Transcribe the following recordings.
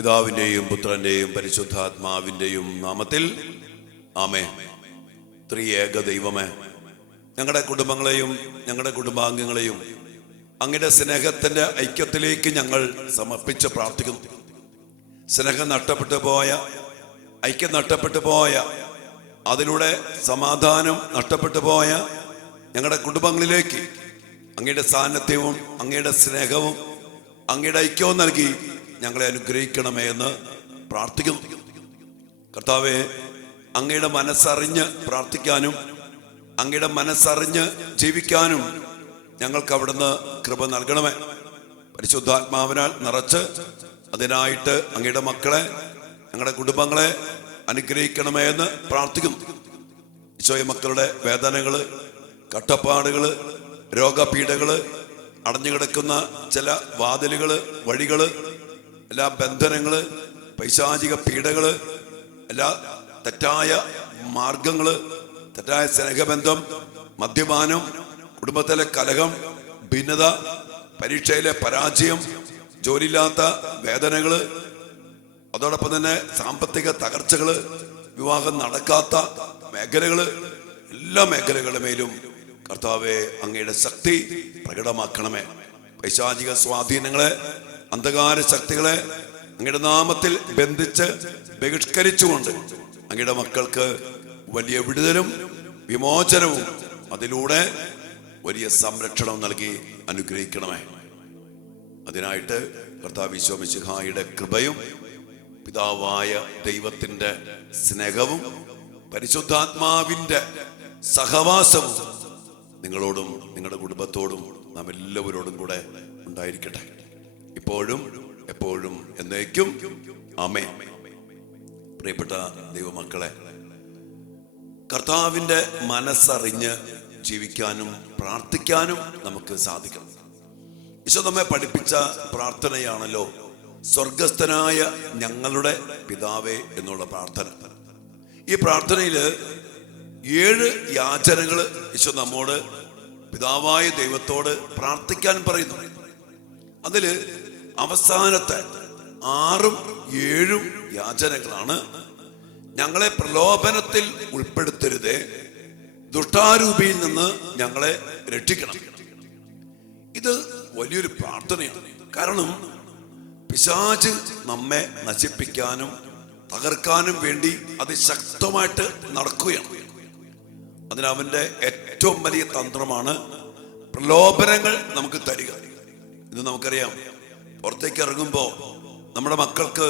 പിതാവിൻ്റെയും പുത്രൻ്റെയും പരിശുദ്ധാത്മാവിൻ്റെയും നാമത്തിൽ ആമേൻ. ത്രിയേക ദൈവമേ, ഞങ്ങളുടെ കുടുംബങ്ങളെയും ഞങ്ങളുടെ കുടുംബാംഗങ്ങളെയും അങ്ങയുടെ സ്നേഹത്തിൻ്റെ ഐക്യത്തിലേക്ക് ഞങ്ങൾ സമർപ്പിച്ച് പ്രാർത്ഥിക്കുന്നു. സ്നേഹം നഷ്ടപ്പെട്ടു പോയ, ഐക്യം നഷ്ടപ്പെട്ടു പോയ, അതിലൂടെ സമാധാനം നഷ്ടപ്പെട്ടു പോയ ഞങ്ങളുടെ കുടുംബങ്ങളിലേക്ക് അങ്ങയുടെ സാന്നിധ്യവും അങ്ങയുടെ സ്നേഹവും അങ്ങയുടെ ഐക്യവും നൽകി ഞങ്ങളെ അനുഗ്രഹിക്കണമേ എന്ന് പ്രാർത്ഥിക്കുന്നു. കർത്താവേ, അങ്ങയുടെ മനസ്സറിഞ്ഞ് പ്രാർത്ഥിക്കാനും അങ്ങയുടെ മനസ്സറിഞ്ഞ് ജീവിക്കാനും ഞങ്ങൾക്ക് അവിടുന്ന് കൃപ നൽകണമേ. പരിശുദ്ധാത്മാവിനാൽ നിറച്ച് അതിനായിട്ട് അങ്ങയുടെ മക്കളെ, ഞങ്ങളുടെ കുടുംബങ്ങളെ അനുഗ്രഹിക്കണമേ എന്ന് പ്രാർത്ഥിക്കുന്നു. ഈശോയെ, മക്കളുടെ വേദനകള്, കട്ടപ്പാടുകള്, രോഗപീഠകള്, അടഞ്ഞുകിടക്കുന്ന ചില വാതിലുകള്, വഴികള്, എല്ലാ ബന്ധനങ്ങള്, പൈശാചിക പീഡകള്, എല്ലാ തെറ്റായ മാർഗങ്ങള്, തെറ്റായ സ്നേഹബന്ധം, മദ്യപാനം, കുടുംബത്തിലെ കലഹം, ഭിന്നത, പരീക്ഷയിലെ പരാജയം, ജോലിയില്ലാത്ത വേദനകള്, അതോടൊപ്പം തന്നെ സാമ്പത്തിക തകർച്ചകള്, വിവാഹം നടക്കാത്ത മേഖലകള്, എല്ലാ മേഖലകളുടെ മേലും കർത്താവെ അങ്ങയുടെ ശക്തി പ്രകടമാക്കണമേ. പൈശാചിക സ്വാധീനങ്ങളെ, അന്ധകാര ശക്തികളെ അങ്ങയുടെ നാമത്തിൽ ബന്ധിച്ച് ബഹിഷ്കരിച്ചുകൊണ്ട് അങ്ങയുടെ മക്കൾക്ക് വലിയ വിടുതലും വിമോചനവും അതിലൂടെ വലിയ സംരക്ഷണം നൽകി അനുഗ്രഹിക്കണമേ. അതിനായിട്ട് കർത്താവ് ഈശോ മിശിഹായുടെ കൃപയും പിതാവായ ദൈവത്തിൻ്റെ സ്നേഹവും പരിശുദ്ധാത്മാവിൻ്റെ സഹവാസവും നിങ്ങളോടും നിങ്ങളുടെ കുടുംബത്തോടും നാം എല്ലാവരോടും കൂടെ ഉണ്ടായിരിക്കട്ടെ, ഇപ്പോഴും എപ്പോഴും എന്നേക്കും. ആമേൻ. പ്രിയപ്പെട്ട ദൈവമക്കളെ, കർത്താവിൻ്റെ മനസ്സറിഞ്ഞ് ജീവിക്കാനും പ്രാർത്ഥിക്കാനും നമുക്ക് സാധിക്കണം. ഈശോ നമ്മെ പഠിപ്പിച്ച പ്രാർത്ഥനയാണല്ലോ സ്വർഗസ്ഥനായ ഞങ്ങളുടെ പിതാവേ എന്നുള്ള പ്രാർത്ഥന. ഈ പ്രാർത്ഥനയിൽ 7 യാചനകൾ ഈശോ നമ്മോട് പിതാവായ ദൈവത്തോട് പ്രാർത്ഥിക്കാൻ പറയുന്നു. അതില് അവസാനത്തെ 6ഉം 7ഉം യാചനകളാണ്: ഞങ്ങളെ പ്രലോഭനത്തിൽ ഉൾപ്പെടുത്തരുതേ, ദുഷ്ടാരൂപിയിൽ നിന്ന് ഞങ്ങളെ രക്ഷിക്കണം. ഇത് വലിയൊരു പ്രാർത്ഥനയാണ്. കാരണം പിശാച് നമ്മെ നശിപ്പിക്കാനും തകർക്കാനും വേണ്ടി അതിശക്തമായിട്ട് നടക്കുകയാണ്. അതിനവൻ്റെ ഏറ്റവും വലിയ തന്ത്രമാണ് പ്രലോഭനങ്ങൾ നമുക്ക് തരിക. ഇത് നമുക്കറിയാം. പുറത്തേക്ക് ഇറങ്ങുമ്പോൾ നമ്മുടെ മക്കൾക്ക്,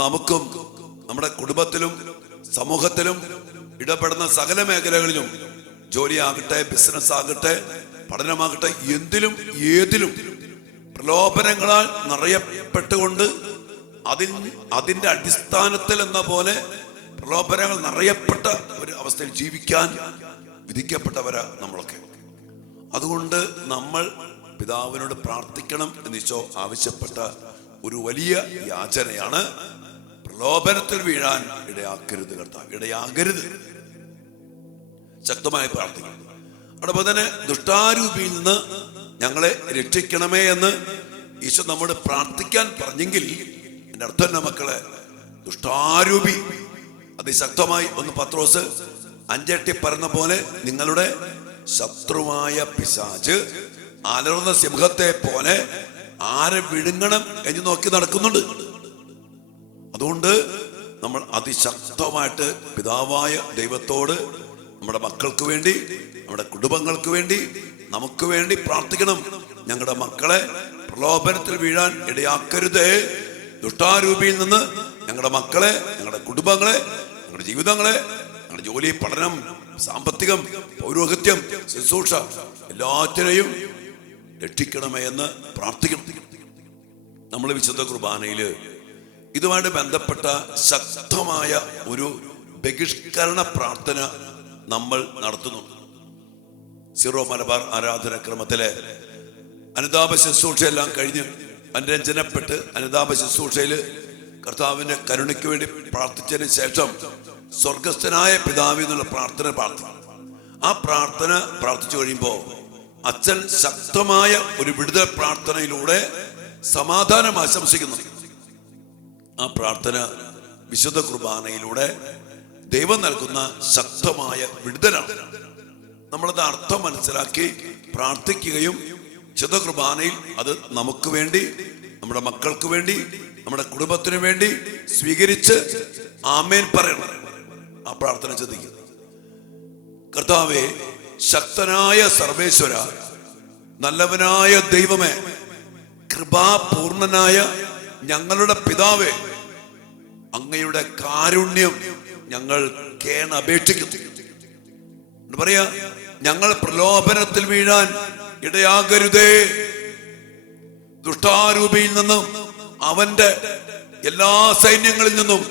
നമുക്കും, നമ്മുടെ കുടുംബത്തിലും സമൂഹത്തിലും ഇടപെടുന്ന സകല മേഖലകളിലും, ജോലിയാകട്ടെ, ബിസിനസ് ആകട്ടെ, പഠനമാകട്ടെ, എന്തിലും ഏതിലും പ്രലോഭനങ്ങളാൽ നിറയപ്പെട്ടുകൊണ്ട് അതിൻ്റെ അടിസ്ഥാനത്തിൽ എന്ന പോലെ പ്രലോഭനങ്ങൾ നിറയപ്പെട്ട ഒരു അവസ്ഥയിൽ ജീവിക്കാൻ വിധിക്കപ്പെട്ടവരാ നമ്മളൊക്കെ. അതുകൊണ്ട് നമ്മൾ പിതാവിനോട് പ്രാർത്ഥിക്കണം എന്ന് ഈശോ ആവശ്യപ്പെട്ട ഒരു വലിയ യാചനയാണ്: പ്രലോഭനത്തിൽ വീഴാൻ ഇടയാക്കരുത് കർത്താവ്, ഇടയാകരുത്. ശക്തമായി പ്രാർത്ഥിക്കണം. അതോടൊപ്പം തന്നെ ദുഷ്ടാരൂപിയിൽ നിന്ന് ഞങ്ങളെ രക്ഷിക്കണമേ എന്ന് ഈശോ നമ്മോട് പ്രാർത്ഥിക്കാൻ പറഞ്ഞെങ്കിൽ എൻ്റെ അർത്ഥം തന്നെ മക്കളെ, ദുഷ്ടാരൂപി അതിശക്തമായി 1 പത്രോസ് 5:8 പറഞ്ഞ പോലെ നിങ്ങളുടെ ശത്രുവായ പിശാച് അലറുന്ന സിംഹത്തെ പോലെ ആരെ വിഴുങ്ങണം എന്ന് നോക്കി നടക്കുന്നുണ്ട്. അതുകൊണ്ട് നമ്മൾ അതിശക്തമായിട്ട് പിതാവായ ദൈവത്തോട് നമ്മുടെ മക്കൾക്ക് വേണ്ടി, നമ്മുടെ കുടുംബങ്ങൾക്ക് വേണ്ടി, നമുക്ക് വേണ്ടി പ്രാർത്ഥിക്കണം. ഞങ്ങളുടെ മക്കളെ പ്രലോഭനത്തിൽ വീഴാൻ ഇടയാക്കരുതേ, ദുഷ്ടാരൂപിയിൽ നിന്ന് ഞങ്ങളുടെ മക്കളെ, ഞങ്ങളുടെ കുടുംബങ്ങളെ, ഞങ്ങളുടെ ജീവിതങ്ങളെ, ഞങ്ങളുടെ ജോലി, പഠനം, സാമ്പത്തികം, പൗരോഹിത്യം, ശുശ്രൂഷ എല്ലാറ്റിനെയും രക്ഷിക്കണമേ എന്ന് പ്രാർത്ഥിക്കണം. നമ്മൾ വിശുദ്ധ കുർബാനയിൽ ഇതുമായിട്ട് ബന്ധപ്പെട്ട ശക്തമായ ഒരു ബഹിഷ്കരണ പ്രാർത്ഥന നമ്മൾ നടത്തുന്നു. സിറോ മലബാർ ആരാധനാക്രമത്തിലെ അനുതാപ ശുശ്രൂഷയെല്ലാം കഴിഞ്ഞ് അനുരഞ്ജനപ്പെട്ട് അനുതാപ ശുശ്രൂഷയിൽ കർത്താവിന്റെ കരുണയ്ക്ക് വേണ്ടി പ്രാർത്ഥിച്ചതിന് ശേഷം സ്വർഗസ്ഥനായ പിതാവേ എന്നുള്ള പ്രാർത്ഥന പ്രാർത്ഥിക്കും. ആ പ്രാർത്ഥന പ്രാർത്ഥിച്ചു കഴിയുമ്പോൾ അച്ഛൻ ശക്തമായ ഒരു വിടുതൽ പ്രാർത്ഥനയിലൂടെ സമാധാനം ആശംസിക്കുന്നു. ആ പ്രാർത്ഥന വിശുദ്ധ കുർബാനയിലൂടെ ദൈവം നൽകുന്ന ശക്തമായ വിടുതലാണ്. നമ്മളത് അർത്ഥം മനസ്സിലാക്കി പ്രാർത്ഥിക്കുകയും വിശുദ്ധ കുർബാനയിൽ അത് നമുക്ക് വേണ്ടി, നമ്മുടെ മക്കൾക്ക് വേണ്ടി, നമ്മുടെ കുടുംബത്തിന് വേണ്ടി സ്വീകരിച്ച് ആമേൻ പറയണം. ആ പ്രാർത്ഥന ശ്രദ്ധിക്കുക. കർത്താവേ, ശക്തനായ സർവേശ്വര, നല്ലവനായ ദൈവമേ, കൃപാപൂർണനായ ഞങ്ങളുടെ പിതാവേ, അങ്ങയുടെ കാരുണ്യം ഞങ്ങൾ അപേക്ഷിക്കുന്നു. പറയാ, ഞങ്ങൾ പ്രലോഭനത്തിൽ വീഴാൻ ഇടയാകരുതേ. ദുഷ്ടാരൂപിയിൽ നിന്നും അവന്റെ എല്ലാ സൈന്യങ്ങളിൽ നിന്നും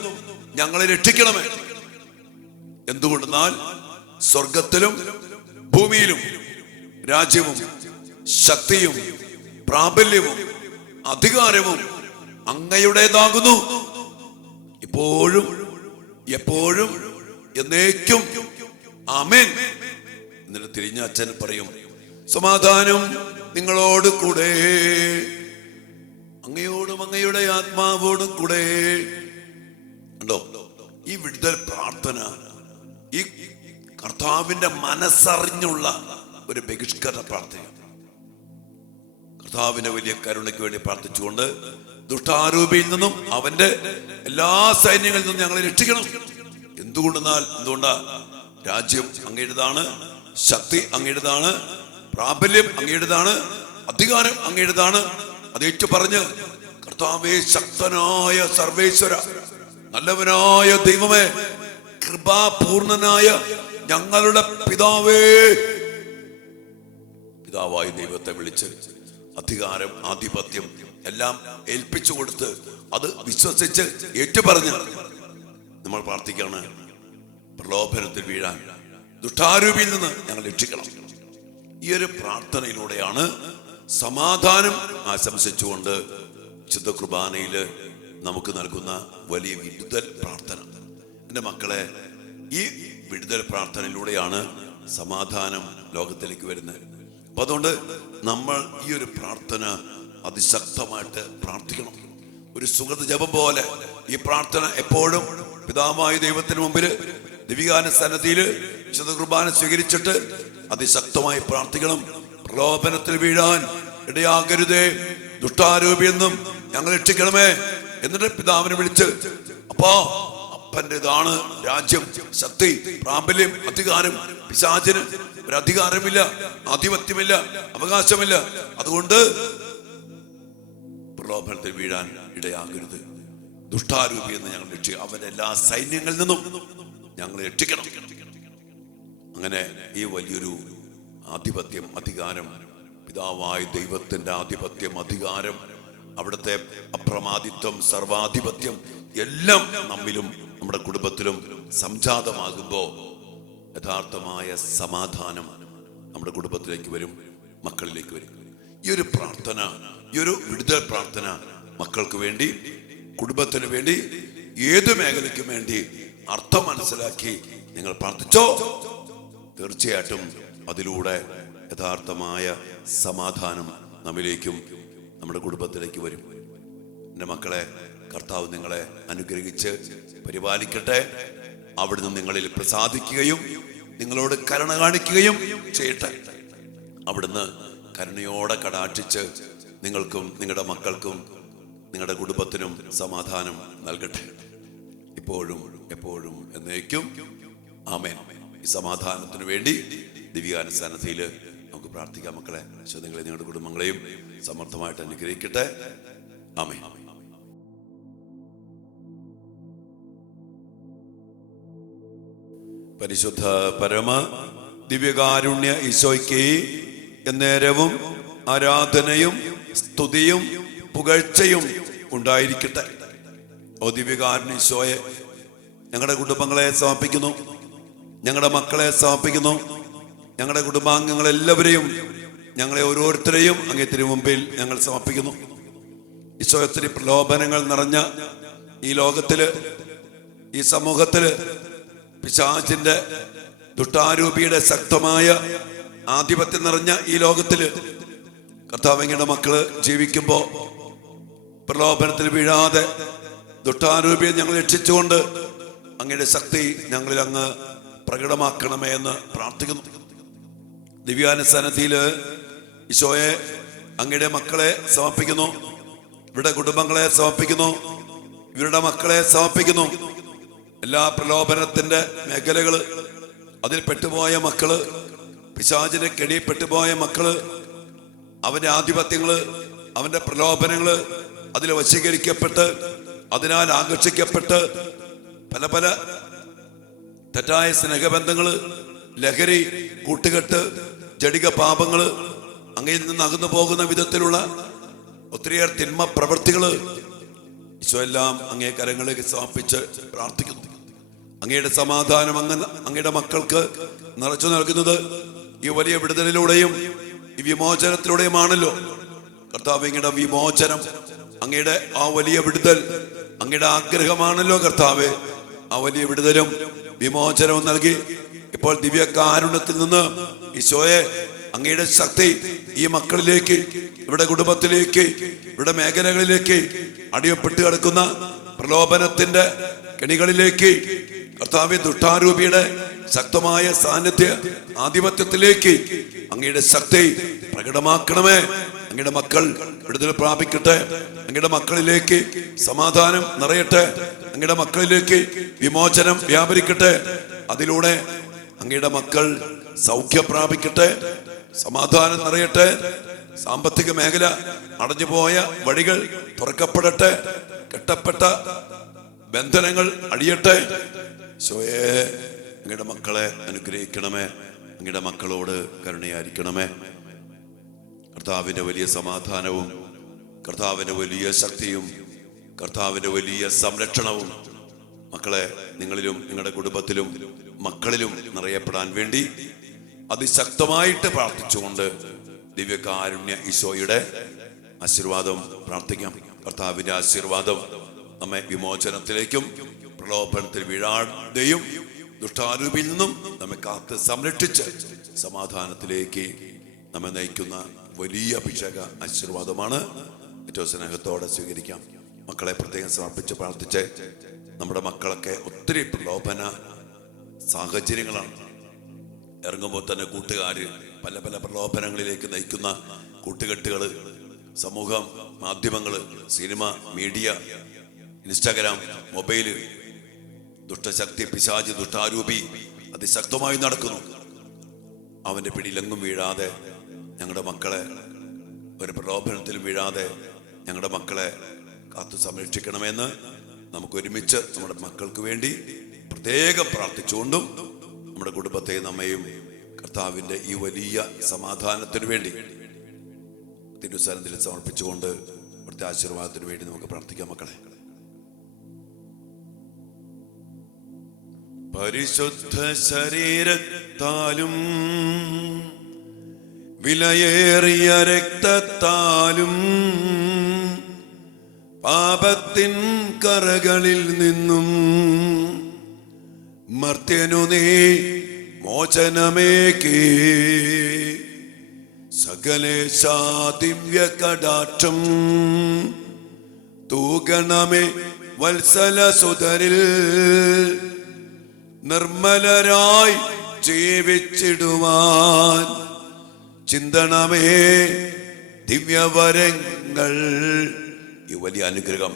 ഞങ്ങളെ രക്ഷിക്കണമേ. എന്തുകൊണ്ടെന്നാൽ സ്വർഗത്തിലും ഭൂമിയിലും രാജ്യവും ശക്തിയും പ്രാബല്യവും അധികാരവും അങ്ങയുടേതാകുന്നു, ഇപ്പോഴും എപ്പോഴും എന്നേക്കും. ആമേൻ. എന്നിട്ട് തിരിഞ്ഞ അച്ഛൻ പറയും, സമാധാനം നിങ്ങളോട് കൂടെ, അങ്ങയോടും അങ്ങയുടെ ആത്മാവോടും കൂടെ. ഉണ്ടോ? ഈ വിടുതൽ പ്രാർത്ഥന ഈ കർത്താവിന്റെ മനസ്സറിഞ്ഞുള്ള ഒരു ബഹിഷ്കരണ പ്രാർത്ഥനയാണ്. കർത്താവിന്റെ വലിയ കരുണയ്ക്ക് വേണ്ടി പ്രാർത്ഥിച്ചുകൊണ്ട് ദുഷ്ടാരൂപിയിൽ നിന്നും അവന്റെ എല്ലാ സൈന്യങ്ങളിൽ നിന്നും ഞങ്ങളെ രക്ഷിക്കണം. എന്തുകൊണ്ടാ? രാജ്യം അങ്ങയുടേതാണ്, ശക്തി അങ്ങയുടേതാണ്, പ്രാബല്യം അങ്ങയുടേതാണ്, അധികാരം അങ്ങയുടേതാണ്. അതേറ്റു പറഞ്ഞ്, കർത്താവേ, ശക്തനായ സർവേശ്വര, നല്ലവനായ ദൈവമേ, കൃപാപൂർണനായ ഞങ്ങളുടെ പിതാവേ. പിതാവായ ദൈവത്തെ വിളിച്ച് അധികാരം, ആധിപത്യം എല്ലാം ഏൽപ്പിച്ചു കൊടുത്ത് അത് വിശ്വസിച്ച് ഏറ്റുപറഞ്ഞ് നമ്മൾ പ്രാർത്ഥിക്കാണ്. പ്രലോഭനത്തിൽ വീഴാൻ ദുഷ്ടാരൂപിയിൽ നിന്ന് ഞങ്ങൾ രക്ഷിക്കണം. ഈ ഒരു പ്രാർത്ഥനയിലൂടെയാണ് സമാധാനം ആശംസിച്ചുകൊണ്ട് വിശുദ്ധ കുർബാനയില് നമുക്ക് നൽകുന്ന വലിയ വിടുതൽ പ്രാർത്ഥന. എൻ്റെ മക്കളെ, ഈ വിടുതൽ പ്രാർത്ഥനയിലൂടെയാണ് സമാധാനം ലോകത്തിലേക്ക് വരുന്നത്. അപ്പൊ അതുകൊണ്ട് നമ്മൾ ഈ ഒരു പ്രാർത്ഥന അതിശക്തമായിട്ട് പ്രാർത്ഥിക്കണം. ഒരു സുഗത ജപം പോലെ ഈ പ്രാർത്ഥന എപ്പോഴും പിതാവായ ദൈവത്തിന് മുമ്പിൽ ദിവികാന സന്നദ്ധിയിൽ വിശുദ്ധ കുർബാന സ്വീകരിച്ചിട്ട് അതിശക്തമായി പ്രാർത്ഥിക്കണം. പ്രലോഭനത്തിൽ വീഴാൻ ഇടയാകരുതേ, ദുഷ്ടാരൂപിയെന്നും ഞങ്ങൾ രക്ഷിക്കണമേ. എന്നിട്ട് പിതാവിനെ വിളിച്ച്, അപ്പോ അപ്പൻ്റെതാണ് രാജ്യം, ശക്തി, പ്രാബല്യം, അധികാരം. പിശാചിന് ഒരു അധികാരമില്ല, ആധിപത്യമില്ല, അവകാശമില്ല. അതുകൊണ്ട് പ്രലോഭനത്തിൽ വീഴാൻ ഇടയാകരുത്, ദുഷ്ടാരൂപി എന്ന് ഞങ്ങൾ രക്ഷിക്കുക, അവന്റെ എല്ലാ സൈന്യങ്ങളിൽ നിന്നും ഞങ്ങൾ രക്ഷിക്കണം. അങ്ങനെ ഈ വലിയൊരു ആധിപത്യം, അധികാരം, പിതാവായ ദൈവത്തിന്റെ ആധിപത്യം, അധികാരം, അവിടുത്തെ അപ്രമാദിത്വം, സർവാധിപത്യം എല്ലാം നമ്മിലും നമ്മുടെ കുടുംബത്തിലും സംജാതമാകുമ്പോ യഥാർത്ഥമായ സമാധാനം നമ്മുടെ കുടുംബത്തിലേക്ക് വരും, മക്കളിലേക്ക് വരും. ഈ ഒരു പ്രാർത്ഥന, ഈ ഒരു വിടുതൽ പ്രാർത്ഥന മക്കൾക്ക് വേണ്ടി, കുടുംബത്തിന് വേണ്ടി, ഏത് മേഖലയ്ക്കും വേണ്ടി അർത്ഥം മനസ്സിലാക്കി നിങ്ങൾ പ്രാർത്ഥിച്ചോ, തീർച്ചയായിട്ടും അതിലൂടെ യഥാർത്ഥമായ സമാധാനം നമ്മിലേക്കും നമ്മുടെ കുടുംബത്തിലേക്ക് വരും. എൻ്റെ മക്കളെ, കർത്താവ് നിങ്ങളെ അനുഗ്രഹിച്ച് പരിപാലിക്കട്ടെ. അവിടുന്ന് നിങ്ങളിൽ പ്രസാദിക്കുകയും നിങ്ങളോട് കരുണ കാണിക്കുകയും ചെയ്യട്ടെ. അവിടുന്ന് കരുണയോടെ കടാക്ഷിച്ച് നിങ്ങൾക്കും നിങ്ങളുടെ മക്കൾക്കും നിങ്ങളുടെ കുടുംബത്തിനും സമാധാനം നൽകട്ടെ, ഇപ്പോഴും എപ്പോഴും എന്നേക്കും. ആമേൻ. ഈ സമാധാനത്തിന് വേണ്ടി ദിവ്യാന സന്നിധിയിൽ നമുക്ക് പ്രാർത്ഥിക്കാം. മക്കളെ, നിങ്ങളെ നിങ്ങളുടെ കുടുംബങ്ങളെയും സമർത്ഥമായിട്ട് അനുഗ്രഹിക്കട്ടെ. ആമേൻ. പരിശുദ്ധ പരമ ദിവ്യകാരുണ്യ ഈശോയ്ക്ക് എന്നേരവും ആരാധനയും സ്തുതിയും പുകഴ്ചയും ഉണ്ടായിരിക്കട്ടെ. ഓ ദിവ്യകാരുണ്യ ഈശോയെ, ഞങ്ങളുടെ കുടുംബങ്ങളെ സമർപ്പിക്കുന്നു, ഞങ്ങളുടെ മക്കളെ സമർപ്പിക്കുന്നു, ഞങ്ങളുടെ കുടുംബാംഗങ്ങളെല്ലാവരെയും, ഞങ്ങളെ ഓരോരുത്തരെയും അങ്ങേ തിരുമുമ്പിൽ ഞങ്ങൾ സമർപ്പിക്കുന്നു. ഈശോ, ഒത്തിരി പ്രലോഭനങ്ങൾ നിറഞ്ഞ ഈ ലോകത്തില്, ഈ സമൂഹത്തില്, പിശാചിന്റെ ദുഷ്ടാരൂപിയുടെ ശക്തമായ ആധിപത്യം നിറഞ്ഞ ഈ ലോകത്തില് കർത്താവ് അങ്ങയുടെ മക്കള് ജീവിക്കുമ്പോ പ്രലോഭനത്തിൽ വീഴാതെ, ദുഷ്ടാരൂപിയെ ഞങ്ങൾ രക്ഷിച്ചുകൊണ്ട് അങ്ങയുടെ ശക്തി ഞങ്ങളിൽ അങ്ങ് പ്രകടമാക്കണമേ എന്ന് പ്രാർത്ഥിക്കുന്നു. ദിവ്യാനുസന്നതിയില് ഈശോയെ അങ്ങയുടെ മക്കളെ സമർപ്പിക്കുന്നു, ഇവരുടെ കുടുംബങ്ങളെ സമർപ്പിക്കുന്നു, ഇവരുടെ മക്കളെ സമർപ്പിക്കുന്നു. എല്ലാ പ്രലോഭനത്തിന്റെ മേഖലകള്, അതിൽ പെട്ടുപോയ മക്കള്, പിശാചിന്റെ കെണി പെട്ടുപോയ മക്കള്, അവന്റെ ആധിപത്യങ്ങള്, അവന്റെ പ്രലോഭനങ്ങള്, അതിൽ വശീകരിക്കപ്പെട്ട് അതിനാൽ ആകർഷിക്കപ്പെട്ട് പല പല തെറ്റായ സ്നേഹബന്ധങ്ങള്, ലഹരി, കൂട്ടുകെട്ട്, ജടിക പാപങ്ങള്, അങ്ങയിൽ നിന്ന് അകന്നു പോകുന്ന വിധത്തിലുള്ള ഒത്തിരിയേറെ തിന്മ പ്രവൃത്തികള് ഈശോ എല്ലാം അങ്ങേ കരങ്ങളിലേക്ക് സമർപ്പിച്ച് പ്രാർത്ഥിക്കുന്നു. അങ്ങയുടെ സമാധാനം അങ്ങയുടെ മക്കൾക്ക് നിറച്ചു നൽകുന്നത് ഈ വലിയ വിടുതലിലൂടെയും ഈ വിമോചനത്തിലൂടെയുമാണല്ലോ. കർത്താവ്, അങ്ങയുടെ വിമോചനം, അങ്ങയുടെ ആ വലിയ വിടുതൽ അങ്ങയുടെ ആഗ്രഹമാണല്ലോ കർത്താവെ. ആ വലിയ വിടുതലും വിമോചനവും നൽകി ഇപ്പോൾ ദിവ്യകാരുണ്യത്തിൽ നിന്ന് ഈശോയെ അങ്ങയുടെ ശക്തി ഈ മക്കളിലേക്ക്, ഇവിടെ കുടുംബത്തിലേക്ക്, ഇവിടെ മേഖലകളിലേക്ക്, അടിയപ്പെട്ട് കിടക്കുന്ന പ്രലോഭനത്തിന്റെ കെണികളിലേക്ക്, കർത്താവെ ദുഷ്ടാരൂപിയുടെ ശക്തമായ സാന്നിധ്യ ആധിപത്യത്തിലേക്ക് അങ്ങയുടെ ശക്തി പ്രകടമാക്കണമേ. അങ്ങയുടെ മക്കൾ വിടുതൽ പ്രാപിക്കട്ടെ. അങ്ങയുടെ മക്കളിലേക്ക് സമാധാനം നിറയട്ടെ. അങ്ങയുടെ മക്കളിലേക്ക് വിമോചനം വ്യാപരിക്കട്ടെ. അതിലൂടെ അങ്ങയുടെ മക്കൾ സൗഖ്യം പ്രാപിക്കട്ടെ, സമാധാനം നിറയട്ടെ. സാമ്പത്തിക മേഖല അടഞ്ഞുപോയ വഴികൾ തുറക്കപ്പെടട്ടെ. കെട്ടപ്പെട്ട ബന്ധനങ്ങൾ അഴിയട്ടെ. ഈശോയെ, അങ്ങയുടെ മക്കളെ അനുഗ്രഹിക്കണമേ. അങ്ങയുടെ മക്കളോട് കരുണയായിരിക്കണമേ. കർത്താവിന്റെ വലിയ സമാധാനവും കർത്താവിന്റെ വലിയ ശക്തിയും കർത്താവിന്റെ വലിയ സംരക്ഷണവും മക്കളെ നിങ്ങളിലും നിങ്ങളുടെ കുടുംബത്തിലും മക്കളിലും നിറയപ്പെടാൻ വേണ്ടി അതിശക്തമായിട്ട് പ്രാർത്ഥിച്ചുകൊണ്ട് ദിവ്യകാരുണ്യ ഈശോയുടെ ആശീർവാദം പ്രാർത്ഥിക്കാം. കർത്താവിന്റെ ആശീർവാദം നമ്മെ വിമോചനത്തിലേക്കും പ്രലോഭനത്തിൽ വീഴാതെയും ദുഷ്ടാരൂപിയിൽ നിന്നും നമ്മെ കാത്ത് സംരക്ഷിച്ച് സമാധാനത്തിലേക്ക് നമ്മെ നയിക്കുന്ന വലിയ അഭിഷേക ആശീർവാദമാണ്. ഏറ്റവും സ്നേഹത്തോടെ സ്വീകരിക്കാം. മക്കളെ പ്രത്യേകം സമർപ്പിച്ച് പ്രാർത്ഥിച്ച്. നമ്മുടെ മക്കളൊക്കെ ഒത്തിരി പ്രലോഭന സാഹചര്യങ്ങളാണ്. ഇറങ്ങുമ്പോൾ തന്നെ കൂട്ടുകാര് പല പല പ്രലോഭനങ്ങളിലേക്ക് നയിക്കുന്ന കൂട്ടുകെട്ടുകള്, സമൂഹം മാധ്യമങ്ങള്, സിനിമ, മീഡിയ, ഇൻസ്റ്റാഗ്രാം, മൊബൈല്, ദുഷ്ടശക്തി, പിശാച്, ദുഷ്ടാരൂപി അതിശക്തമായി നടക്കുന്നു. അവന്റെ പിടിയിലെങ്ങും വീഴാതെ ഞങ്ങളുടെ മക്കളെ, ഒരു പ്രലോഭനത്തിൽ വീഴാതെ ഞങ്ങളുടെ മക്കളെ കാത്തു സംരക്ഷിക്കണമെന്ന് നമുക്ക് ഒരുമിച്ച് നമ്മുടെ മക്കൾക്ക് വേണ്ടി പ്രത്യേകം പ്രാർത്ഥിച്ചുകൊണ്ടും നമ്മുടെ കുടുംബത്തെയും നമ്മയും കർത്താവിന്റെ ഈ വലിയ സമാധാനത്തിന് വേണ്ടി തിരുസന്നിധിയിൽ സമർപ്പിച്ചുകൊണ്ട് അവിടുത്തെ ആശീർവാദത്തിന് വേണ്ടി നമുക്ക് പ്രാർത്ഥിക്കാം. മക്കളെ, പരിശുദ്ധ ശരീരത്താലും വിലയേറിയ രക്തത്താലും പാപത്തിൻ കറകളിൽ നിന്നും മർത്യനു നീ മോചനമേകി സകലേശാ ദിവ്യ കടാക്ഷം തൂകണമേ വത്സല സുതരിൽ നിർമ്മലരായി ജീവിച്ചിടുവാൻ ചിന്തണമേ ദിവ്യവരങ്ങൾ. ഈ വലിയ അനുഗ്രഹം,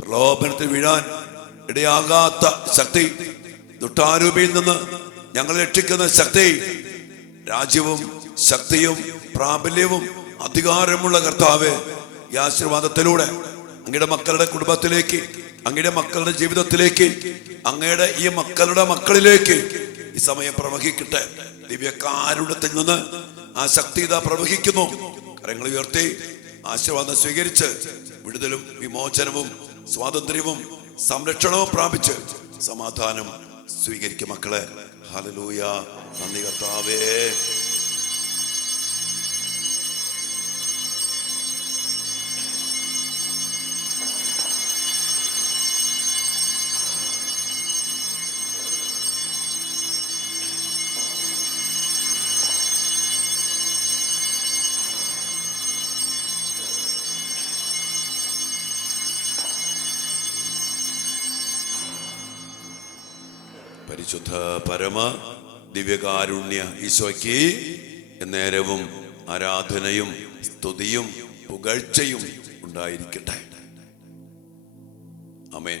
പ്രലോഭനത്തിൽ വീഴാൻ ഇടയാകാത്ത ശക്തി, ദുഷ്ടാരൂപിയിൽ നിന്ന് ഞങ്ങൾ രക്ഷിക്കുന്ന ശക്തി, രാജ്യവും ശക്തിയും പ്രാബല്യവും അധികാരമുള്ള കർത്താവേ, ഈ ആശീർവാദത്തിലൂടെ അങ്ങയുടെ മക്കളുടെ കുടുംബത്തിലേക്ക്, അങ്ങയുടെ മക്കളുടെ ജീവിതത്തിലേക്ക്, അങ്ങയുടെ ഈ മക്കളുടെ മക്കളിലേക്ക് ഈ സമയം പ്രവഹിക്കട്ടെ. ദിവ്യകാരുണ്യത്തിൽ നിന്ന് ആ ശക്തി ഇതാ പ്രവഹിക്കുന്നു. കരങ്ങൾ ഉയർത്തി ആശീർവാദം സ്വീകരിച്ച് വിടുതലും വിമോചനവും സ്വാതന്ത്ര്യവും സംരക്ഷണവും പ്രാപിച്ച് സമാധാനം സ്വീകരിക്കും മക്കളെ. ഹല്ലേലൂയ. നന്ദി കർത്താവേ. പരിശുദ്ധ പരമ ദിവ്യകാരുണ്യ ഈശോയ്ക്ക് നേരവും ആരാധനയും സ്തുതിയും പുകഴ്ചയും ഉണ്ടായിരിക്കട്ടെ. ആമേൻ.